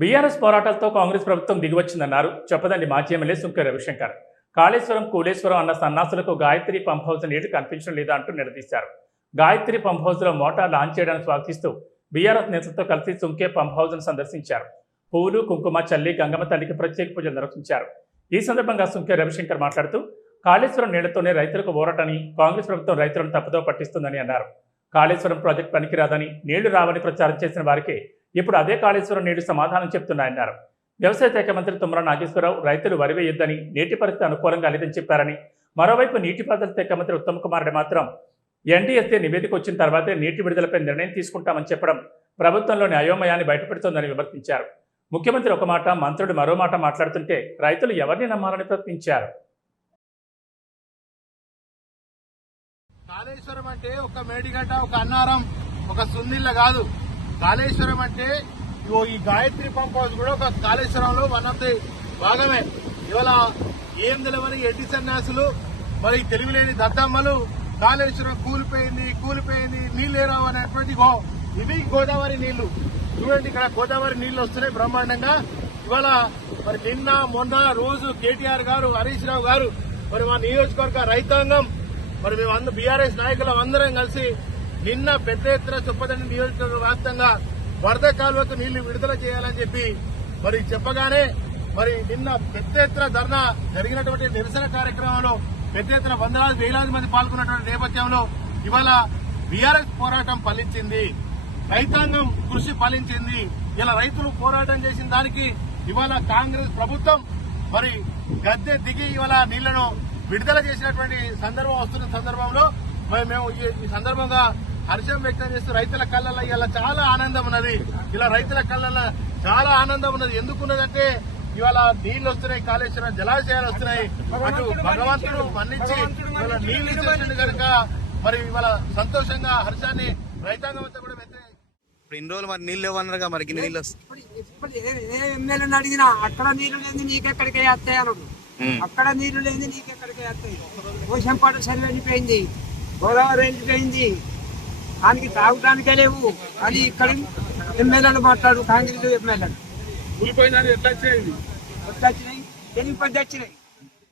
BRS పోరాటాలతో Congress ప్రభుత్వం దిగివచ్చిందన్నారు చెప్పదండి మాజీ MLA Sunke Ravishankar. Kaleshwaram కూలేశ్వరం అన్న సన్నాసులకు గాయత్రి పంప్ హౌస్ నీళ్లు కనిపించడం లేదా అంటూ నిలదీశారు. గాయత్రి పంప్ హౌస్లో మోటార్ లాంచ్ చేయడానికి స్వాగతిస్తూ బీఆర్ఎస్ నేతలతో కలిసి సుంకె పంప్ హౌస్ను సందర్శించారు. పువ్వులు కుంకుమ చల్లి గంగమ్మ తల్లికి ప్రత్యేక పూజలు నిర్వహించారు. ఈ సందర్భంగా సుంకె రవిశంకర్ మాట్లాడుతూ కాళేశ్వరం నీళ్లతోనే రైతులకు ఊరటని, కాంగ్రెస్ ప్రభుత్వం రైతులను తప్పుదో పట్టిస్తుందని అన్నారు. కాళేశ్వరం ప్రాజెక్టు పనికిరాదని, నీళ్లు రావని ప్రచారం చేసిన వారికి ఇప్పుడు అదే కాళేశ్వరం నీళ్లు సమాధానం చెప్తున్నాయన్నారు. వ్యవసాయ శాఖ మంత్రి తుమ్మల నాగేశ్వరరావు రైతులు వరి వేయొద్దని, నీటి పరిస్థితి అనుకూలంగా లేదని చెప్పారని, మరోవైపు నీటిపారుదల శాఖ మంత్రి ఉత్తమ్ కుమార్ రెడ్డి మాత్రం ఎన్డీఎస్ఏ నివేదిక వచ్చిన తర్వాతే నీటి విడుదలపై నిర్ణయం తీసుకుంటామని చెప్పడం ప్రభుత్వంలోని అయోమయాన్ని బయటపెడుతోందని విమర్శించారు. ముఖ్యమంత్రి ఒక మాట, మంత్రుడు మరో మాట మాట్లాడుతుంటే రైతులు ఎవరిని నమ్మాలని ప్రశ్నించారు. కాళేశ్వరం అంటే ఒక మేడిగడ్డ, ఒక అన్నారం, ఒక సున్నిళ్ళ కాదు. కాళేశ్వరం అంటే ఈ గాయత్రి పంప్ హౌస్ కూడా ఒక కాళేశ్వరంలో వన్ ఆఫ్ ది భాగమే. ఇవాళ ఏం తెలవని ఎడ్డి సన్యాసులు, మరి తెలివిలేని దద్దమ్మలు కాళేశ్వరం కూలిపోయింది నీళ్లు ఏరావు అనేటువంటి ఇవి గోదావరి నీళ్లు. చూడండి, ఇక్కడ గోదావరి నీళ్లు వస్తున్నాయి బ్రహ్మాండంగా. ఇవాళ మరి నిన్న మొన్న రోజు కేటీఆర్ గారు, హరీష్ రావు గారు, మరి మా నియోజకవర్గ రైతాంగం, మరి మేము అందరూ బీఆర్ఎస్ నాయకులు అందరం కలిసి నిన్న పెద్ద ఎత్తున చొప్పదండి నియోజకవర్గ వ్యాప్తంగా వరద కాలువకు నీళ్లు విడుదల చేయాలని చెప్పి మరి చెప్పగానే మరి నిన్న పెద్ద ఎత్తున ధర్నా జరిగినటువంటి నిరసన కార్యక్రమంలో పెద్ద ఎత్తున వందలాది వేలాది మంది పాల్గొన్నటువంటి నేపథ్యంలో ఇవాళ బీఆర్ఎస్ పోరాటం ఫలించింది, రైతాంగం కృషి ఫలించింది. ఇలా రైతులు పోరాటం చేసిన దానికి ఇవాళ కాంగ్రెస్ ప్రభుత్వం మరి గద్దె దిగి ఇవాళ నీళ్లను విడుదల చేసినటువంటి సందర్భం వస్తున్న సందర్భంలో మరి మేము ఈ సందర్భంగా హర్షం వ్యక్తం చేస్తూ రైతుల కళ్ళల్లో ఇలా చాలా ఆనందం ఉన్నది. ఇలా రైతుల కళ్ళల్లో చాలా ఆనందం ఉన్నది. ఎందుకున్నదంటే ఇవాళ నీళ్లు వస్తున్నాయి, కాళేశ్వరం జలాశయాలు వస్తున్నాయి. అటు భగవంతుడు మన్నించి ఇవాళ నీళ్లు ఇచ్చేసింది కనుక మరి ఇవాళ సంతోషంగా హర్షాన్ని రైతాంగం అంతా కూడా వ్యక్తం. ఇప్పుడు ఇన్ని రోజులు మరి నీళ్ళు ఇవ్వన్నారుగా, మరి గిన్నె నీళ్ళు ఎమ్మెల్యేని అడిగినా అక్కడ నీళ్లు లేదు నీకెక్కడికే వస్తాయి అన్నాడు. అక్కడ నీళ్లు లేదు నీకెక్కడికే వస్తాయి. పోషంపాటు సర్వే వెళ్ళిపోయింది, గోదావరి వెళ్ళిపోయింది, దానికి తాగడానికే లేవు అని ఇక్కడ ఎమ్మెల్యేలు మాట్లాడు. కాంగ్రెస్ ఎమ్మెల్యేలు కూలిపోయిందని ఎట్లా వచ్చినాయి? తెలియపద్ది వచ్చినాయి.